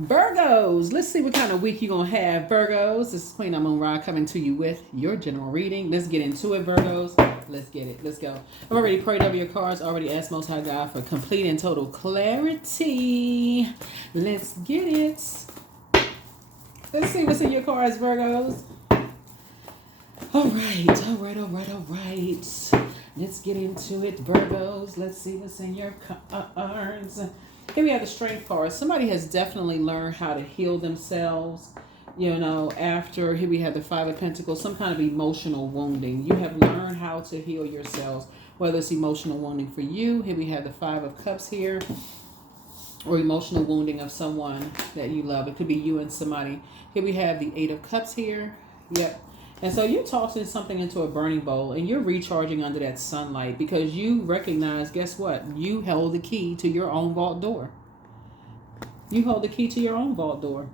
Virgos, let's see what kind of week you're going to have, Virgos. This is Queen Amun Ra coming to you with your general reading. Let's get into it, Virgos. Let's get it. Let's go. I've already prayed over your cards, already asked Most High God for complete and total clarity. Let's get it. Let's see what's in your cards, Virgos. All right. Let's get into it, Virgos. Let's see what's in your cards. Here we have the Strength card. Somebody has definitely learned how to heal themselves. After here we have the Five of Pentacles, some kind of emotional wounding. You have learned how to heal yourselves, whether it's emotional wounding for you. Here we have the Five of Cups here, or emotional wounding of someone that you love. It could be you and somebody. Here we have the Eight of Cups here. Yep. And so you're tossing something into a burning bowl and you're recharging under that sunlight because you recognize, guess what? You held the key to your own vault door. You hold the key to your own vault door.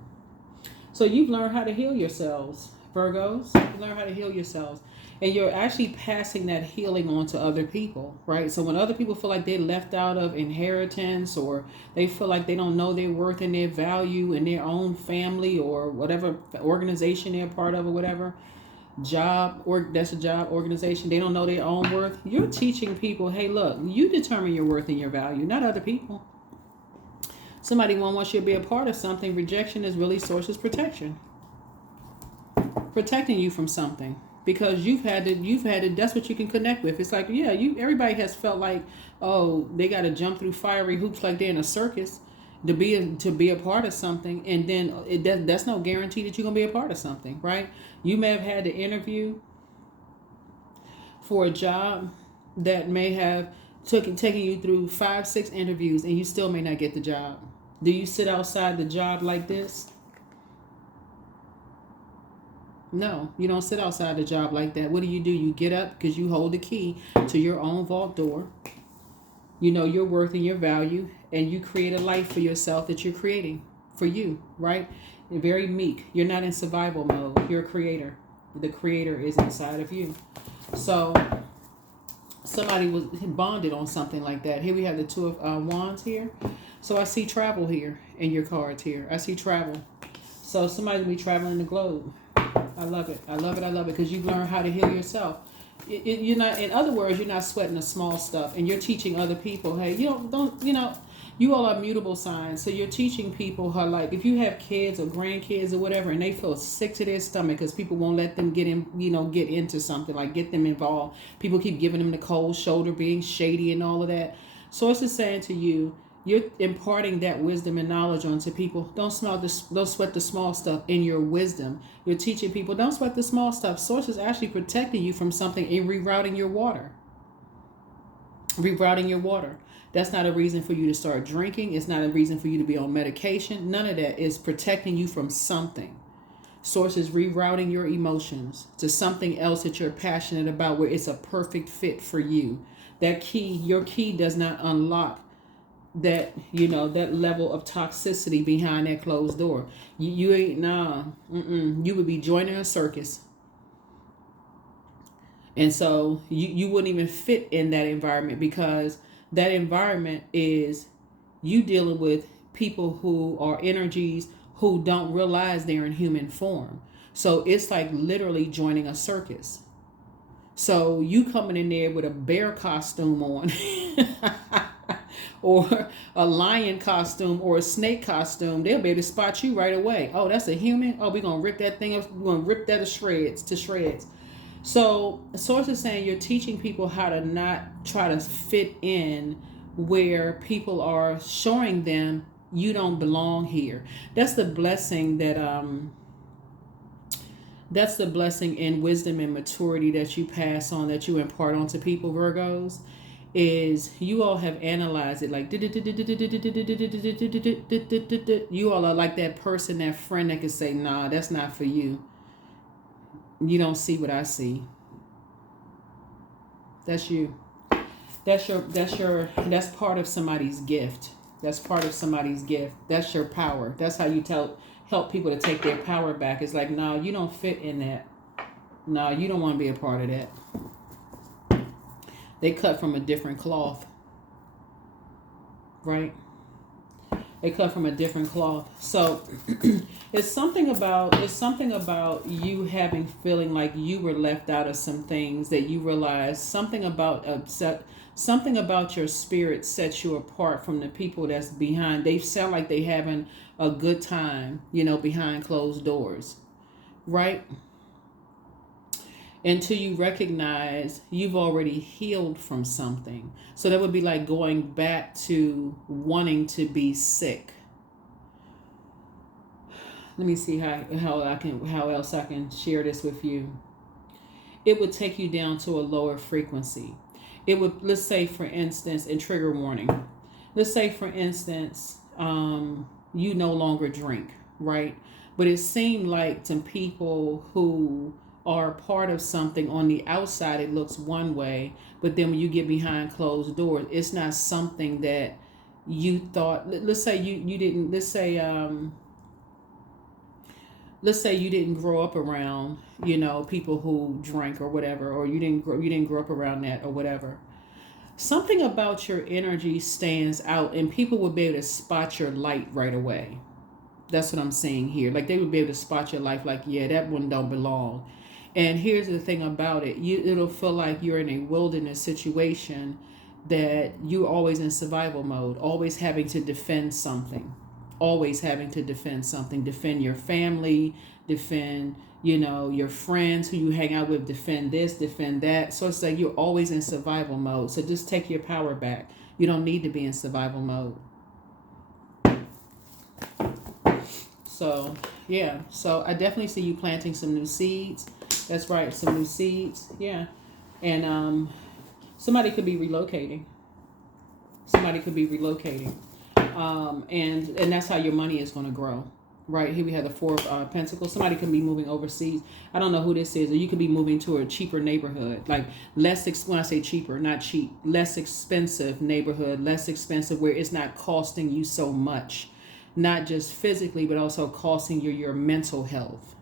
So you've learned how to heal yourselves, Virgos. You've learned how to heal yourselves. And you're actually passing that healing on to other people, right? So when other people feel like they're left out of inheritance, or they feel like they don't know their worth and their value in their own family or whatever organization they're part of or whatever, that's a job organization, they don't know their own worth. You're teaching people, hey, look, you determine your worth and your value, not other people. Somebody wants you to be a part of something. Rejection is really source's protection, protecting you from something, because you've had to, that's what you can connect with. It's like, yeah, everybody has felt like, oh, they got to jump through fiery hoops like they're in a circus to be a part of something, and then that's no guarantee that you're gonna be a part of something, right? You may have had to interview for a job that may have taken you through 5-6 interviews, and you still may not get the job. Do you sit outside the job like this? No, you don't sit outside the job like that. What do? You get up because you hold the key to your own vault door. You know your worth and your value, and you create a life for yourself that you're creating for you, right? You're very meek. You're not in survival mode. You're a creator. The creator is inside of you. So somebody was bonded on something like that. Here we have the Two of Wands here. So I see travel here in your cards here. I see travel. So somebody will be traveling the globe. I love it. Because you've learned how to heal yourself. You're not, in other words, you're not sweating the small stuff, and you're teaching other people, hey, you all are mutable signs. So you're teaching people how, like, if you have kids or grandkids or whatever, and they feel sick to their stomach because people won't let them get into something, like get them involved. People keep giving them the cold shoulder, being shady and all of that. So it's just saying to you, you're imparting that wisdom and knowledge onto people. Don't sweat the small stuff in your wisdom. You're teaching people, don't sweat the small stuff. Source is actually protecting you from something and rerouting your water. That's not a reason for you to start drinking. It's not a reason for you to be on medication. None of that is protecting you from something. Source is rerouting your emotions to something else that you're passionate about, where it's a perfect fit for you. Your key does not unlock that level of toxicity behind that closed door. You ain't you would be joining a circus, and so you wouldn't even fit in that environment, because that environment is you dealing with people who are energies who don't realize they're in human form. So it's like literally joining a circus. So you coming in there with a bear costume on or a lion costume or a snake costume, they'll be able to spot you right away. Oh, that's a human. Oh, we're going to rip that thing up. We're going to rip that to shreds. So Source is saying you're teaching people how to not try to fit in where people are showing them you don't belong here. That's the blessing that's the blessing in wisdom and maturity that you pass on, that you impart onto people, Virgos, is you all have analyzed it like you all are like that person, that friend that can say, nah, that's not for you. You don't see what I see. That's you. That's part of somebody's gift. That's part of somebody's gift. That's your power. That's how you help people to take their power back. It's like, no, you don't fit in that. No, you don't want to be a part of that. They cut from a different cloth. Right? They cut from a different cloth. So it's something about you having feeling like you were left out of some things that you realize something about your spirit sets you apart from the people that's behind. They sound like they having a good time, behind closed doors, right? Until you recognize you've already healed from something. So that would be like going back to wanting to be sick. Let me see how else I can share this with you. It would take you down to a lower frequency. It would, let's say for instance, and trigger warning. Let's say for instance, you no longer drink, right? But it seemed like to people who are part of something on the outside, it looks one way, but then when you get behind closed doors, it's not something that you thought. Let's say you didn't. Let's say you didn't grow up around people who drank or whatever, or you didn't grow up around that or whatever. Something about your energy stands out, and people would be able to spot your light right away. That's what I'm saying here. Like they would be able to spot your life. Like, yeah, that one don't belong. And here's the thing about it. It'll feel like you're in a wilderness situation, that you're always in survival mode, always having to defend something, defend your family, defend, your friends who you hang out with, defend this, defend that. So it's like you're always in survival mode. So just take your power back. You don't need to be in survival mode. So, yeah. So I definitely see you planting some new seeds. That's right, some new seeds. Yeah. And somebody could be relocating. And that's how your money is going to grow. Right, here we have the Four of Pentacles. Somebody could be moving overseas. I don't know who this is. Or you could be moving to a cheaper neighborhood. Like when I say cheaper, not cheap. Less expensive neighborhood. Less expensive where it's not costing you so much. Not just physically, but also costing you your mental health.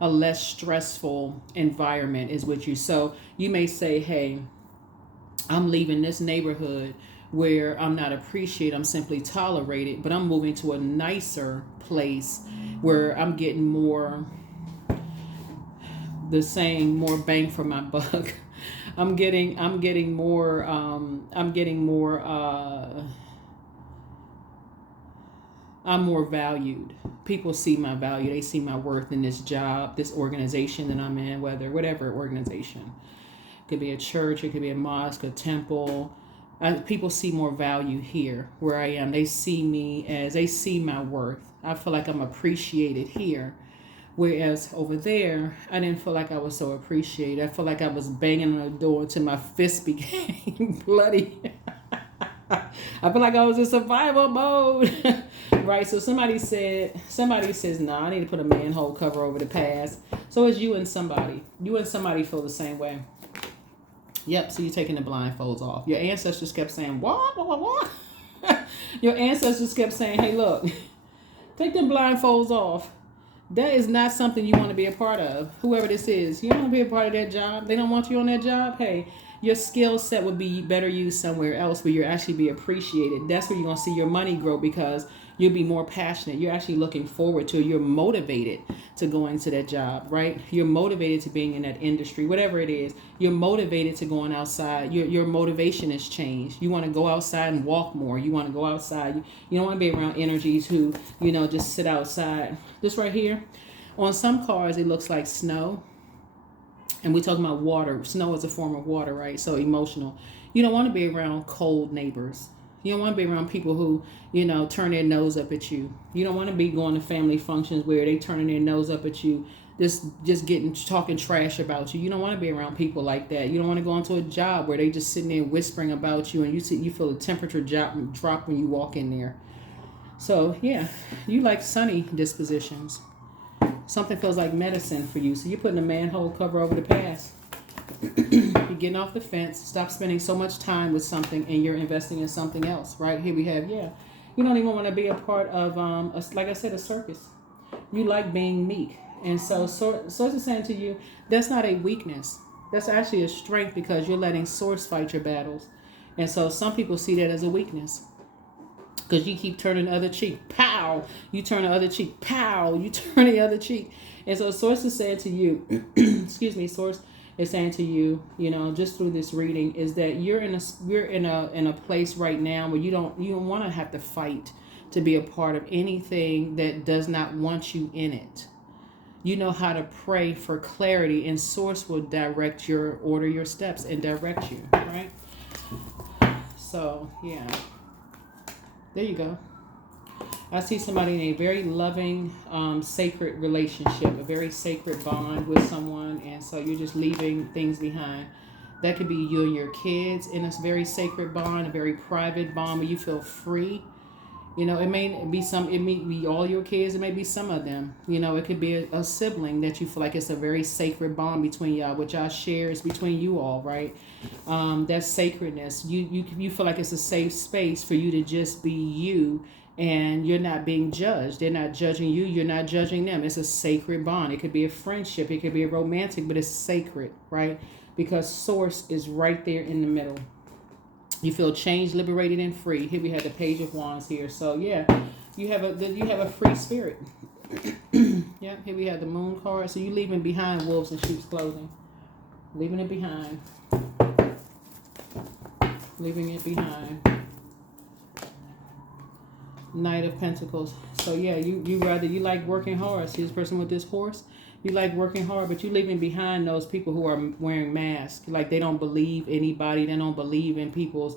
A less stressful environment is what you. So you may say, hey, I'm leaving this neighborhood where I'm not appreciated, I'm simply tolerated, but I'm moving to a nicer place where I'm getting more, more bang for my buck. I'm more valued. People see my value. They see my worth in this job, this organization that I'm in, whatever organization. It could be a church, it could be a mosque, a temple. People see more value here where I am. They see my worth. I feel like I'm appreciated here. Whereas over there, I didn't feel like I was so appreciated. I feel like I was banging on the door until my fist became bloody. I feel like I was in survival mode. Right? So somebody says, nah, I need to put a manhole cover over the past. So it's you and somebody. You and somebody feel the same way. Yep, so you're taking the blindfolds off. Your ancestors kept saying, what? Your ancestors kept saying, hey, look, take them blindfolds off. That is not something you want to be a part of. Whoever this is, you don't want to be a part of that job. They don't want you on that job. Hey, your skill set would be better used somewhere else where you're actually be appreciated. That's where you're going to see your money grow because you'll be more passionate. You're actually looking forward to it. You're motivated to going to that job, right? You're motivated to being in that industry, whatever it is. You're motivated to going outside. Your motivation has changed. You want to go outside and walk more. You want to go outside. You don't want to be around energies who, just sit outside. This right here, on some cars, it looks like snow. And we're talking about water. Snow is a form of water, right? So emotional. You don't want to be around cold neighbors. You don't want to be around people who, turn their nose up at you. You don't want to be going to family functions where they turning their nose up at you, just talking trash about you. You don't want to be around people like that. You don't want to go into a job where they just sitting there whispering about you and you feel the temperature drop when you walk in there. So, yeah, you like sunny dispositions. Something feels like medicine for you. So you're putting a manhole cover over the past. You're getting off the fence. Stop spending so much time with something and you're investing in something else. Right here we have, you don't even want to be a part of, like I said, a circus. You like being meek. And so it's saying to you, that's not a weakness. That's actually a strength because you're letting source fight your battles. And so some people see that as a weakness. Because you keep turning the other cheek. Pow! You turn the other cheek. Pow! You turn the other cheek. And so Source is saying to you, excuse me, Source is saying to you, you know, just through this reading, is that you're in a place right now where you don't want to have to fight to be a part of anything that does not want you in it. You know how to pray for clarity, and Source will order your steps and direct you, right? So, yeah. There you go. I see somebody in a very loving, sacred relationship, a very sacred bond with someone, and so you're just leaving things behind. That could be you and your kids in a very sacred bond, a very private bond where you feel free. You know, it may be all your kids, it may be some of them. You know, it could be a sibling that you feel like it's a very sacred bond between y'all, which y'all share is between you all, right? That sacredness. You feel like it's a safe space for you to just be you, and you're not being judged. They're not judging you, you're not judging them. It's a sacred bond. It could be a friendship, it could be a romantic, but it's sacred, right? Because Source is right there in the middle. You feel changed, liberated, and free. Here we have the Page of Wands here. So yeah, you have a free spirit. Yeah, here we have the Moon card. So you leaving behind wolves in sheep's clothing. Leaving it behind. Leaving it behind. Knight of Pentacles. So yeah, you like working hard. See this person with this horse? You like working hard, but you leaving behind those people who are wearing masks. Like they don't believe anybody. They don't believe in people's,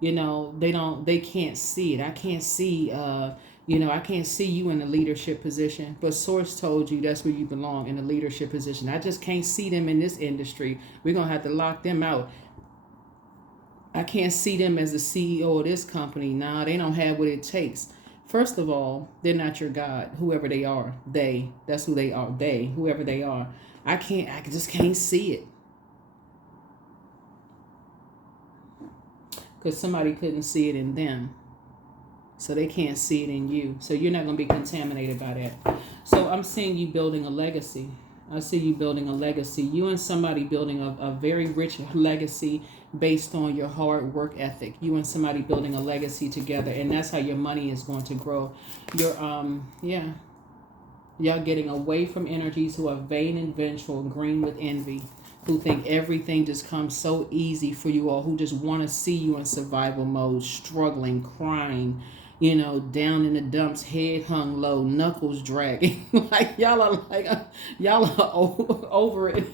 you know, they can't see it. I can't see, I can't see you in a leadership position. But Source told you that's where you belong, in a leadership position. I just can't see them in this industry. We're going to have to lock them out. I can't see them as the CEO of this company. Nah, they don't have what it takes. First of all, they're not your God, whoever they are. That's who they are. Whoever they are. I just can't see it. Because somebody couldn't see it in them. So they can't see it in you. So you're not going to be contaminated by that. So I'm seeing you building a legacy. I see you building a legacy. You and somebody building a very rich legacy based on your hard work ethic. You and somebody building a legacy together, and that's how your money is going to grow. Y'all getting away from energies who are vain and vengeful, green with envy, who think everything just comes so easy for you all, who just want to see you in survival mode, struggling, crying, you know, down in the dumps, head hung low, knuckles dragging. Like y'all are over it.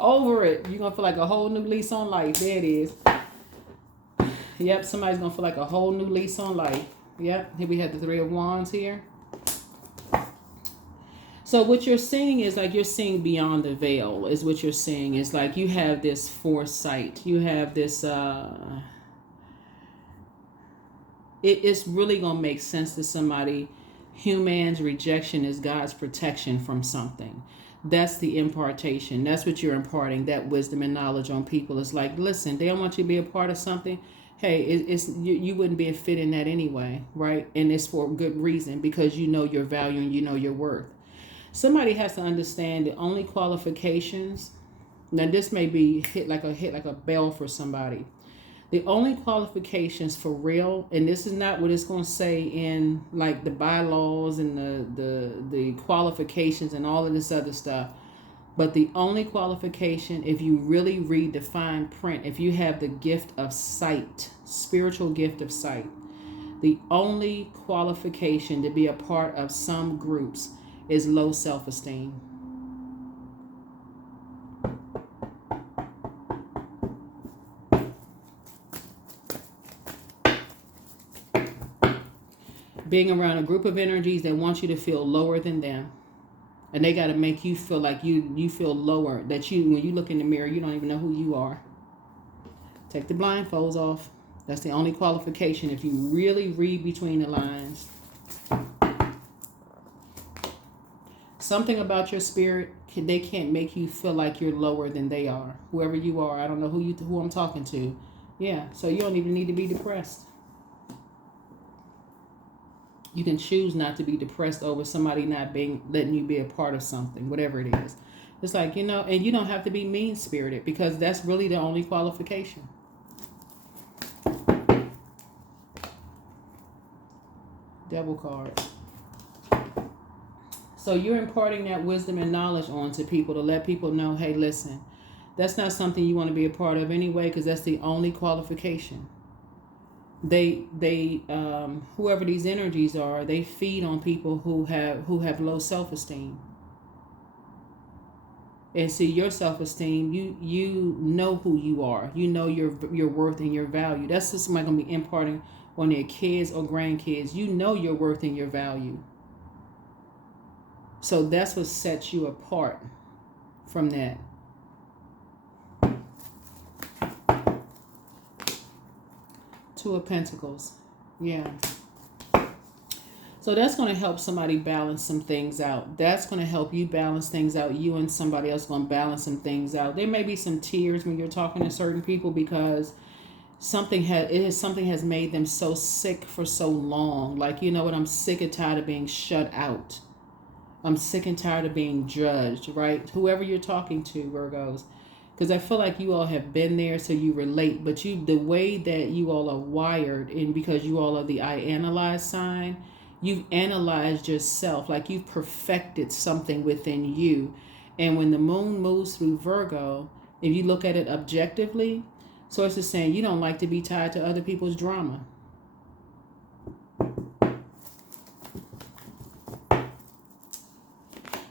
Over it. You're going to feel like a whole new lease on life. There it is. Yep, somebody's going to feel like a whole new lease on life. Yep, here we have the Three of Wands here. So what you're seeing is like you're seeing beyond the veil is what you're seeing. It's like you have this foresight. You have this... It's really going to make sense to somebody. Human's rejection is God's protection from something. That's the impartation. That's what you're imparting, that wisdom and knowledge on people. It's like, listen, they don't want you to be a part of something. Hey, you wouldn't be a fit in that anyway, right? And it's for a good reason, because you know your value and you know your worth. Somebody has to understand the only qualifications. Now, this may be hit like a bell for somebody. The only qualifications for real, and this is not what it's going to say in like the bylaws and the qualifications and all of this other stuff, but the only qualification, if you really read the fine print, if you have the gift of sight, spiritual gift of sight, the only qualification to be a part of some groups is low self-esteem. Being around a group of energies that want you to feel lower than them. And they got to make you feel like you feel lower. That when you look in the mirror, you don't even know who you are. Take the blindfolds off. That's the only qualification if you really read between the lines. Something about your spirit, they can't make you feel like you're lower than they are. Whoever you are, I don't know who I'm talking to. Yeah, so you don't even need to be depressed. You can choose not to be depressed over somebody not letting you be a part of something, whatever it is. It's like, you know, and you don't have to be mean-spirited, because that's really the only qualification. Devil card. So you're imparting that wisdom and knowledge onto people to let people know, hey, listen, that's not something you want to be a part of anyway, because that's the only qualification. They whoever these energies are, they feed on people who have low self-esteem. And see, your self-esteem, you know who you are. You know your worth and your value. That's just somebody gonna be imparting on their kids or grandkids. You know your worth and your value. So that's what sets you apart from that. Two of Pentacles. Yeah. So that's going to help somebody balance some things out. That's going to help you balance things out. You and somebody else going to balance some things out. There may be some tears when you're talking to certain people because something has made them so sick for so long. Like, you know what? I'm sick and tired of being shut out. I'm sick and tired of being judged, right? Whoever you're talking to, Virgos. Because I feel like you all have been there, so you relate. But the way that you all are wired, and because you all are the I analyze sign, you've analyzed yourself. Like you've perfected something within you. And when the moon moves through Virgo, if you look at it objectively, so it's just saying you don't like to be tied to other people's drama.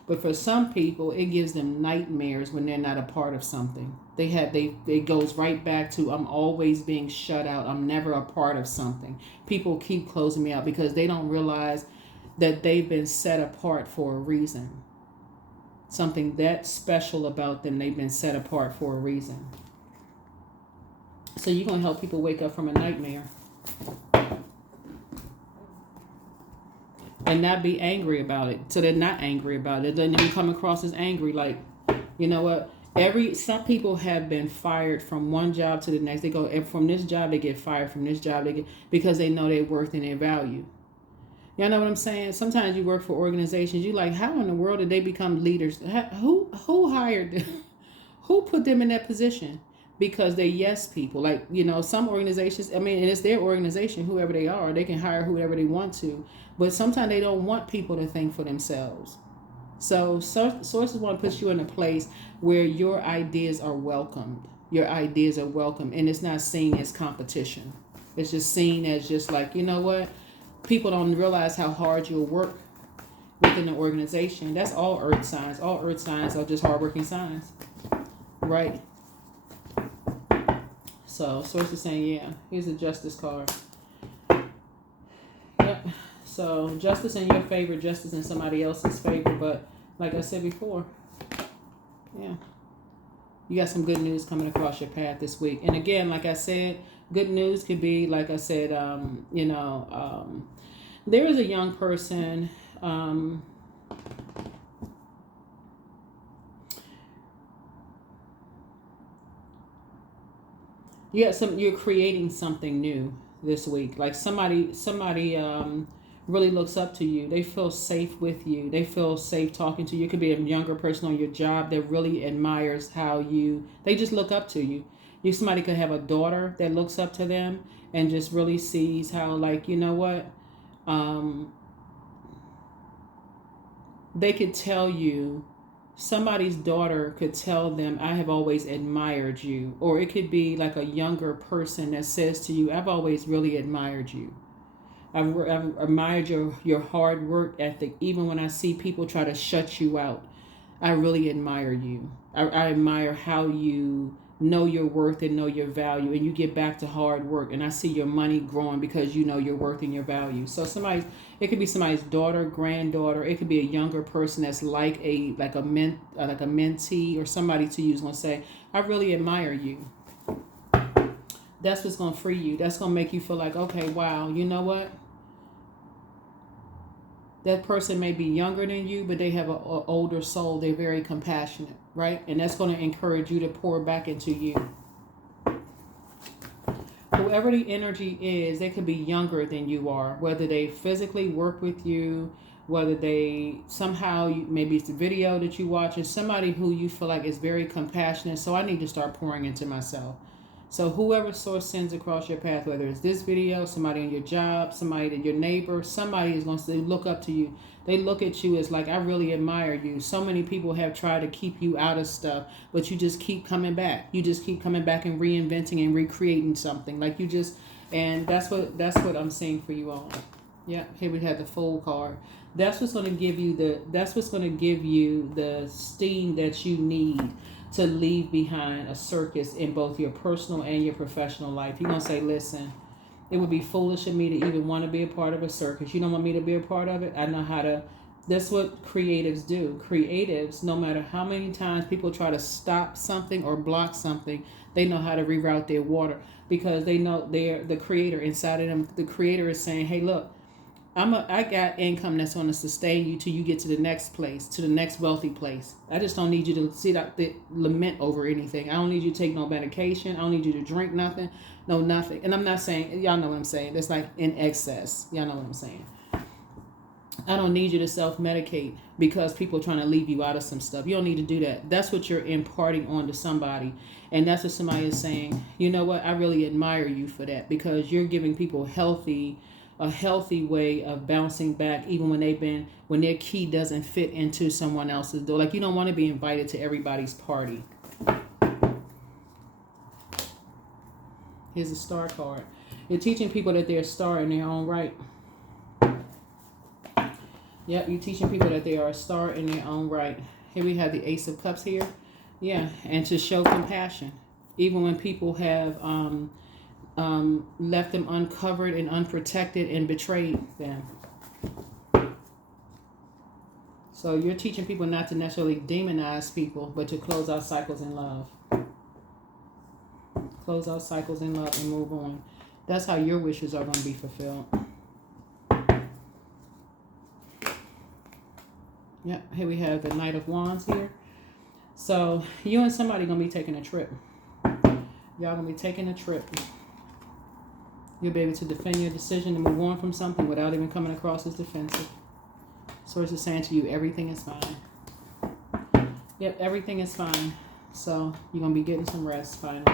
But for some people, it gives them nightmares when they're not a part of something. It goes right back to, I'm always being shut out. I'm never a part of something. People keep closing me out because they don't realize that they've been set apart for a reason. Something that special about them, they've been set apart for a reason. So you're going to help people wake up from a nightmare. And not be angry about it. So they're not angry about it. Then you come across as angry, like, you know what? Some people have been fired from one job to the next. They go from this job, they get fired from this job, because they know their worth and their value. Y'all know what I'm saying? Sometimes you work for organizations, you like, how in the world did they become leaders? Who hired them? Who put them in that position? Because they yes people. Like, you know, some organizations, I mean, and it's their organization, whoever they are, they can hire whoever they want to. But sometimes they don't want people to think for themselves. So sources want to put you in a place where your ideas are welcomed. Your ideas are welcome. And it's not seen as competition. It's just seen as just like, you know what? People don't realize how hard you'll work within an organization. That's all earth signs. All earth signs are just hardworking signs. Right? So source is saying, yeah, here's a justice card. Yep. So justice in your favor, justice in somebody else's favor. But like I said before, yeah, you got some good news coming across your path this week. And again, like I said, good news could be, like I said, there is a young person. You're creating something new this week. Like somebody really looks up to you. They feel safe with you. They feel safe talking to you. It could be a younger person on your job that really admires they just look up to you. Somebody could have a daughter that looks up to them and just really sees how, like, you know what? They could tell you, somebody's daughter could tell them, I have always admired you. Or it could be like a younger person that says to you, I've always really admired you. I've admired your hard work ethic. Even when I see people try to shut you out, I really admire you. I admire how you know your worth and know your value, and you get back to hard work, and I see your money growing because you know your worth and your value. So it could be somebody's daughter, granddaughter. It could be a younger person that's like a mentee or somebody to you is going to say, I really admire you. That's what's going to free you. That's going to make you feel like, okay, wow, you know what? That person may be younger than you, but they have an older soul. They're very compassionate, right? And that's going to encourage you to pour back into you. Whoever the energy is, they could be younger than you are, whether they physically work with you, whether they somehow, maybe it's the video that you watch, and somebody who you feel like is very compassionate. So I need to start pouring into myself. So whoever source sends across your path, whether it's this video, somebody on your job, somebody that your neighbor, somebody is going to look up to you. They look at you as like, I really admire you. So many people have tried to keep you out of stuff, but you just keep coming back. You just keep coming back and reinventing and recreating something. Like you just, and that's what I'm saying for you all. Yeah, here we have the Fool card. That's what's going to give you the steam that you need to leave behind a circus in both your personal and your professional life. You're going to say, listen, it would be foolish of me to even want to be a part of a circus. You don't want me to be a part of it? I know how to. That's what creatives do. Creatives, no matter how many times people try to stop something or block something, they know how to reroute their water because they know they're the creator inside of them. The creator is saying, hey, look, I got income that's going to sustain you till you get to the next place, to the next wealthy place. I just don't need you to sit out the lament over anything. I don't need you to take no medication. I don't need you to drink nothing. No, nothing. And I'm not saying, y'all know what I'm saying. That's like in excess. Y'all know what I'm saying. I don't need you to self-medicate because people are trying to leave you out of some stuff. You don't need to do that. That's what you're imparting on to somebody. And that's what somebody is saying. You know what? I really admire you for that because you're giving people a healthy way of bouncing back even when their key doesn't fit into someone else's door. Like you don't want to be invited to everybody's party. Here's a star card. You're teaching people that they're a star in their own right. Yep, you're teaching people that they are a star in their own right. Here we have the Ace of Cups here. Yeah, and to show compassion. Even when people have left them uncovered and unprotected and betrayed them. So you're teaching people not to necessarily demonize people, but to close out cycles in love. Close out cycles in love and move on. That's how your wishes are going to be fulfilled. Yep, here we have the Knight of Wands here. So you and somebody going to be taking a trip. Y'all going to be taking a trip. You'll be able to defend your decision and move on from something without even coming across as defensive. Source is saying to you, everything is fine. Yep, everything is fine. So you're going to be getting some rest finally.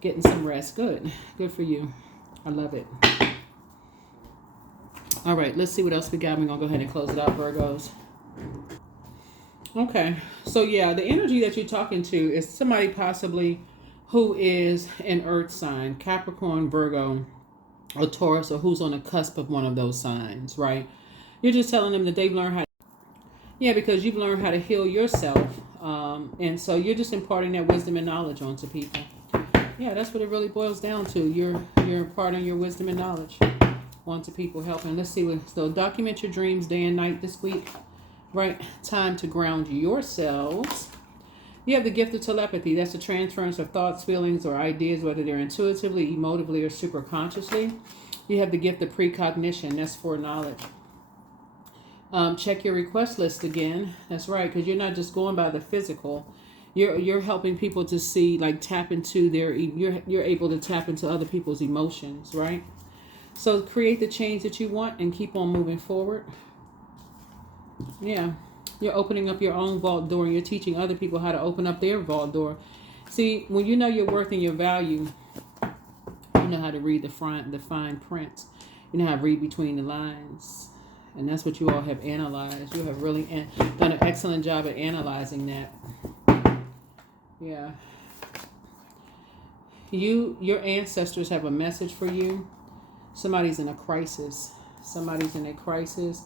Getting some rest. Good. Good for you. I love it. All right, let's see what else we got. We're going to go ahead and close it out, Virgos. Okay. So, yeah, the energy that you're talking to is somebody possibly who is an earth sign, Capricorn, Virgo, or Taurus, or who's on the cusp of one of those signs, right? You're just telling them that they've learned how to, yeah, because you've learned how to heal yourself. And so you're just imparting that wisdom and knowledge onto people. Yeah, that's what it really boils down to. You're imparting your wisdom and knowledge onto people, helping. Let's see. So document your dreams day and night this week, right? Time to ground yourselves. You have the gift of telepathy. That's the transference of thoughts, feelings, or ideas, whether they're intuitively, emotively, or superconsciously. You have the gift of precognition. That's foreknowledge. Check your request list again. That's right, because you're not just going by the physical. You're helping people to see, like, tap into their. You're able to tap into other people's emotions, right? So create the change that you want and keep on moving forward. Yeah. You're opening up your own vault door and you're teaching other people how to open up their vault door. See, when you know your worth and your value, you know how to read the fine print. You know how to read between the lines. And that's what you all have analyzed. You have really done an excellent job at analyzing that. Yeah. Your ancestors have a message for you. Somebody's in a crisis. Somebody's in a crisis.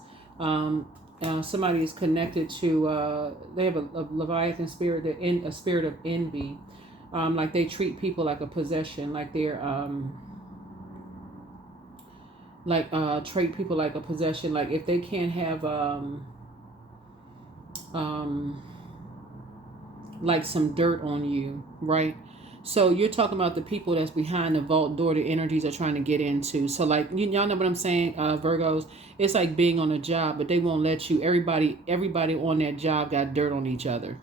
Somebody is connected to, they have a Leviathan spirit, a spirit of envy. Like they treat people like a possession, like they're, treat people like a possession. Like if they can't have, like some dirt on you, right? So you're talking about the people that's behind the vault door, the energies are trying to get into. So like, y'all know what I'm saying, Virgos? It's like being on a job, but they won't let you. Everybody on that job got dirt on each other.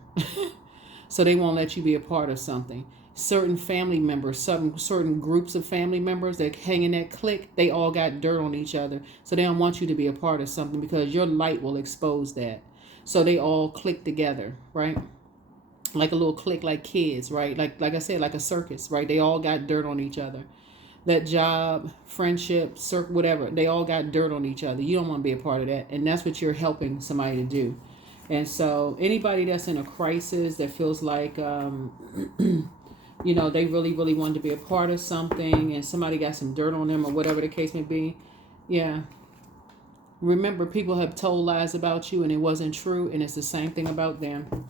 So they won't let you be a part of something. Certain family members, certain groups of family members that hang in that clique, they all got dirt on each other. So they don't want you to be a part of something because your light will expose that. So they all click together, right? like a little clique, like kids, right? Like I said, like a circus, right? They all got dirt on each other. That job, friendship, whatever, they all got dirt on each other. You don't want to be a part of that. And that's what you're helping somebody to do. And so anybody that's in a crisis that feels like, you know, they really, really wanted to be a part of something and somebody got some dirt on them or whatever the case may be. Yeah. Remember, people have told lies about you and it wasn't true. And it's the same thing about them.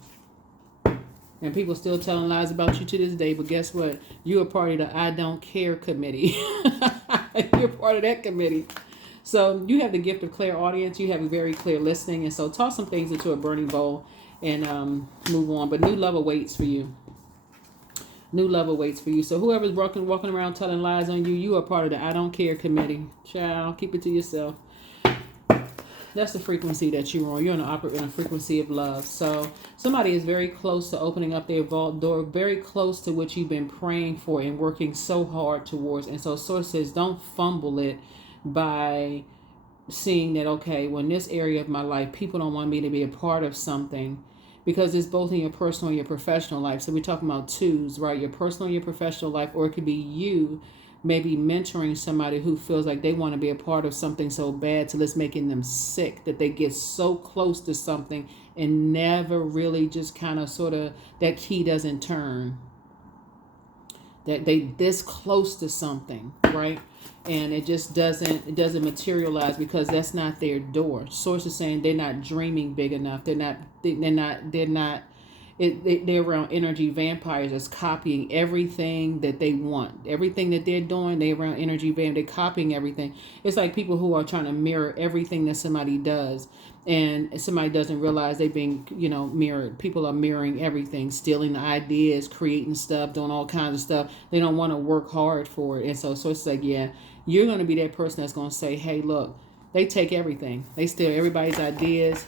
And people still telling lies about you to this day. But guess what? You're a part of the I don't care committee. You're part of that committee. So you have the gift of clairaudience. You have a very clear listening. And so toss some things into a burning bowl and move on. But new love awaits for you. New love awaits for you. So whoever's walking around telling lies on you, you are part of the I don't care committee. Child, keep it to yourself. That's the frequency that you're on. You're in a frequency of love. So somebody is very close to opening up their vault door, very close to what you've been praying for and working so hard towards. And so Source says, don't fumble it by seeing that, okay, well, in this area of my life, people don't want me to be a part of something, because it's both in your personal and your professional life. So we're talking about twos, right? Your personal and your professional life, or it could be you maybe mentoring somebody who feels like they want to be a part of something so bad till it's making them sick, that they get so close to something and never really just kind of sort of, that key doesn't turn. That they this close to something, right? And it just doesn't materialize because that's not their door. Source is saying they're not dreaming big enough. They're around energy vampires that's copying everything that they want. Everything that they're doing, they're around energy they're copying everything. It's like people who are trying to mirror everything that somebody does. And somebody doesn't realize they're being, mirrored. People are mirroring everything, stealing the ideas, creating stuff, doing all kinds of stuff. They don't want to work hard for it. And so it's like, yeah, you're going to be that person that's going to say, hey, look, they take everything. They steal everybody's ideas.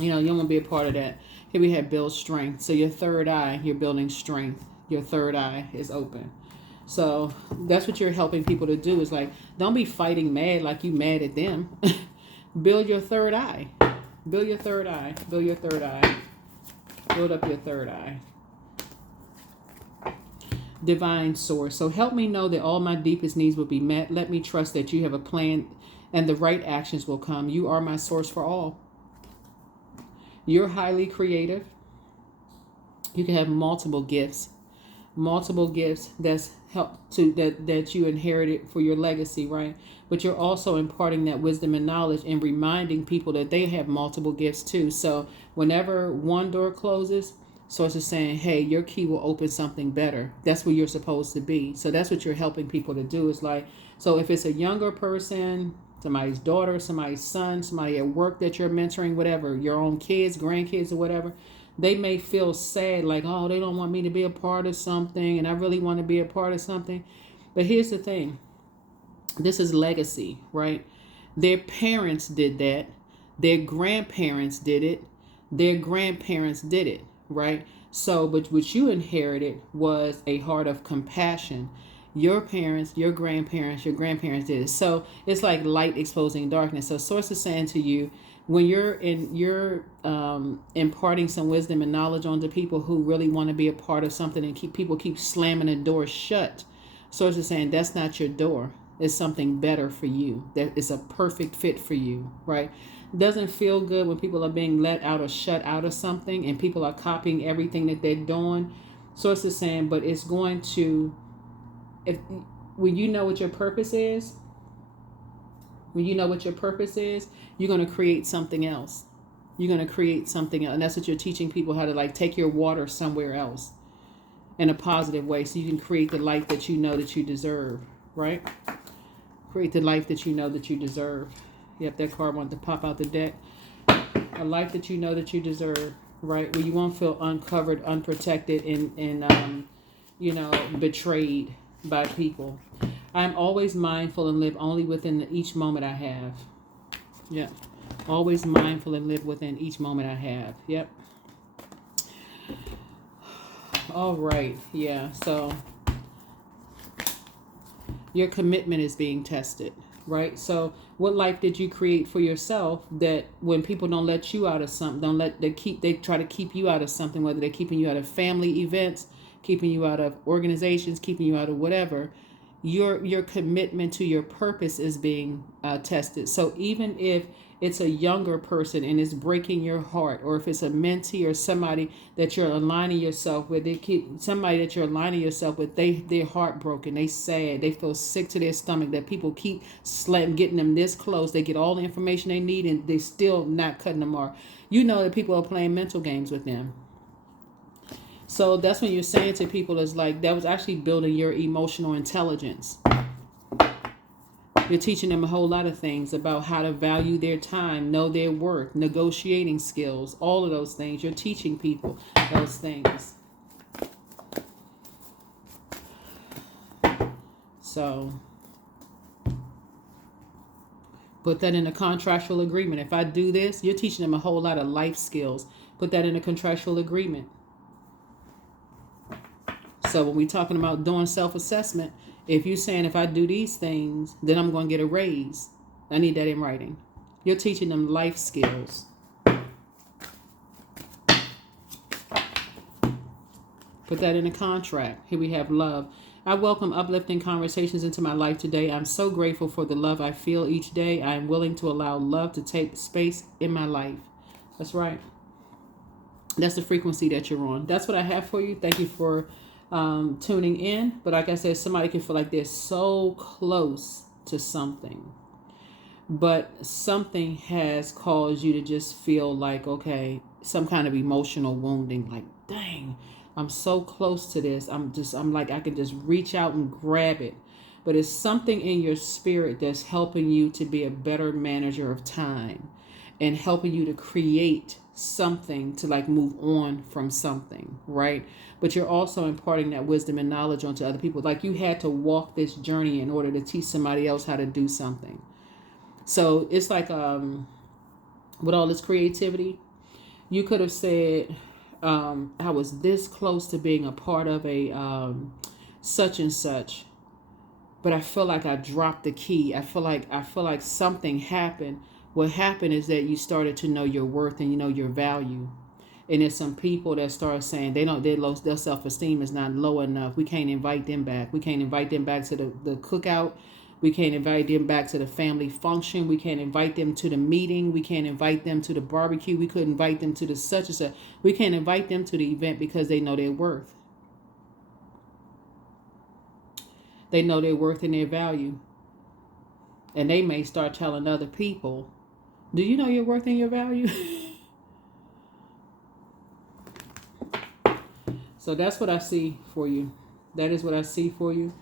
You don't want to be a part of that. Here we have build strength. So your third eye, you're building strength. Your third eye is open. So that's what you're helping people to do, is like, don't be fighting mad like you mad at them. Build your third eye. Build your third eye. Build your third eye. Build up your third eye. Divine source. So help me know that all my deepest needs will be met. Let me trust that you have a plan and the right actions will come. You are my source for all. You're highly creative. You can have multiple gifts that's that you inherited for your legacy, right? But you're also imparting that wisdom and knowledge and reminding people that they have multiple gifts too. So whenever one door closes, Source is saying, hey, your key will open something better. That's where you're supposed to be. So that's what you're helping people to do. Is like, so if it's a younger person, somebody's daughter, somebody's son, somebody at work that you're mentoring, whatever, your own kids, grandkids or whatever, they may feel sad, like, oh, they don't want me to be a part of something and I really want to be a part of something. But here's the thing. This is legacy, right? Their parents did that. Their grandparents did it. Their grandparents did it, right? So, but what you inherited was a heart of compassion. Your parents, your grandparents did it. So it's like light exposing darkness. So Source is saying to you, when you're imparting some wisdom and knowledge onto people who really want to be a part of something, and people keep slamming the door shut, Source is saying that's not your door. It's something better for you. That is a perfect fit for you, right? It doesn't feel good when people are being let out or shut out of something and people are copying everything that they're doing. Source is saying, but it's going to, when you know what your purpose is, you're going to create something else. You're going to create something else. And that's what you're teaching people, how to like take your water somewhere else in a positive way, so you can create the life that you know that you deserve, right? Create the life that you know that you deserve. Yep, that card wanted to pop out the deck. A life that you know that you deserve, right? Where you won't feel uncovered, unprotected, and betrayed by people. I'm always mindful and live only within each moment I have. Yep. Always mindful and live within each moment I have. Yep. All right. Yeah. So your commitment is being tested. right? So what life did you create for yourself that when people don't let you out of something, they try to keep you out of something, whether they're keeping you out of family events, keeping you out of organizations, keeping you out of whatever, your commitment to your purpose is being tested. So even if it's a younger person and it's breaking your heart, or if it's a mentee or somebody that you're aligning yourself with, they're heartbroken, they sad, they feel sick to their stomach that people keep getting them this close, they get all the information they need and they still not cutting them off. You know that people are playing mental games with them. So that's when you're saying to people, is like, that was actually building your emotional intelligence. You're teaching them a whole lot of things about how to value their time, know their worth, negotiating skills, all of those things. You're teaching people those things. So put that in a contractual agreement. If I do this, you're teaching them a whole lot of life skills. Put that in a contractual agreement. So when we're talking about doing self-assessment, if you're saying, if I do these things, then I'm going to get a raise, I need that in writing. You're teaching them life skills. Put that in a contract. Here we have love. I welcome uplifting conversations into my life today. I'm so grateful for the love I feel each day. I am willing to allow love to take space in my life. That's right. That's the frequency that you're on. That's what I have for you. Thank you for tuning in. But like I said, somebody can feel like they're so close to something, but something has caused you to just feel like, okay, some kind of emotional wounding, like, dang, I'm so close to this. I'm like, I can just reach out and grab it. But it's something in your spirit that's helping you to be a better manager of time and helping you to create something to like move on from something, right? But you're also imparting that wisdom and knowledge onto other people. Like you had to walk this journey in order to teach somebody else how to do something. So it's like with all this creativity, you could have said, I was this close to being a part of a such and such, but I feel like I dropped the key. I feel like something happened. What happened is that you started to know your worth and you know your value. And there's some people that start saying their self-esteem is not low enough. We can't invite them back. We can't invite them back to the cookout. We can't invite them back to the family function. We can't invite them to the meeting. We can't invite them to the barbecue. We couldn't invite them to the such and such. We can't invite them to the event because they know their worth. They know their worth and their value. And they may start telling other people, do you know your worth and your value? So that's what I see for you. That is what I see for you.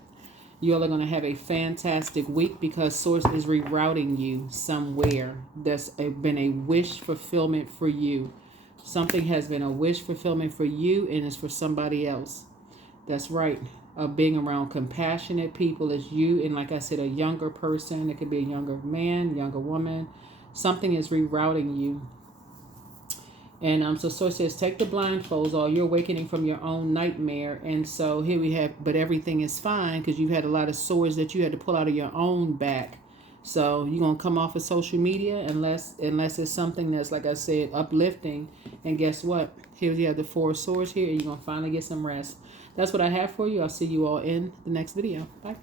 You all are going to have a fantastic week because Source is rerouting you somewhere. That's been a wish fulfillment for you. Something has been a wish fulfillment for you and it's for somebody else. That's right. Being around compassionate people is you. And like I said, a younger person. It could be a younger man, younger woman. Something is rerouting you. And so Source says, take the blindfolds off. You're awakening from your own nightmare. And so here we have, but everything is fine because you've had a lot of swords that you had to pull out of your own back. So you're going to come off of social media unless it's something that's, like I said, uplifting. And guess what? Here you have the 4 swords here. And you're going to finally get some rest. That's what I have for you. I'll see you all in the next video. Bye.